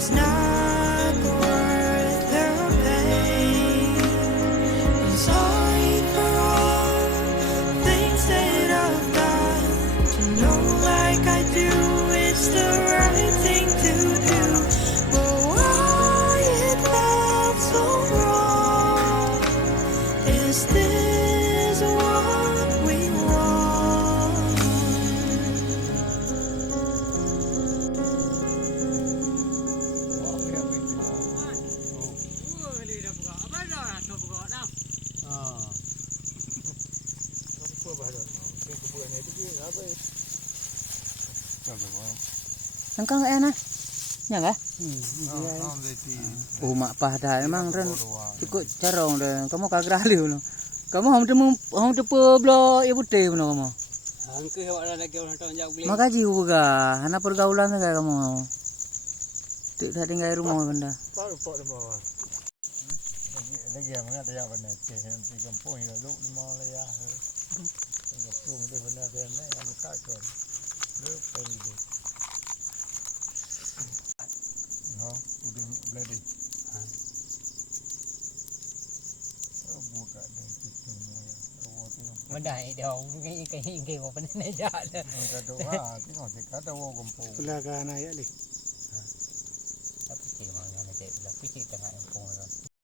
is not worth the pain. I'm sorry for all things that I've done. To know like I do is the right thing to do. But why it felt so wrong? Is this what we want? Nangkang enak, ya nggak? Mak pada emang ren cukup carong deh. Kamu kagak ahli loh. Kamu hom temu blo ibu teh loh kamu. Makasih juga, anak pergaulan kayak kamu. Tidak tinggal rumah benda. Lagi yang mana dia benar, di kampung itu lu di mana ya? Di kampung itu benar dia ni yang buka kan, lu pergi. Udah beli. Buka dan itu semua ya. Medai dong, cái một bên này ra. Enggak doa, itu masih kata wo kampung. Pelaga anak ya deh. Tapi sih mana nanti bilang pikir tengah yang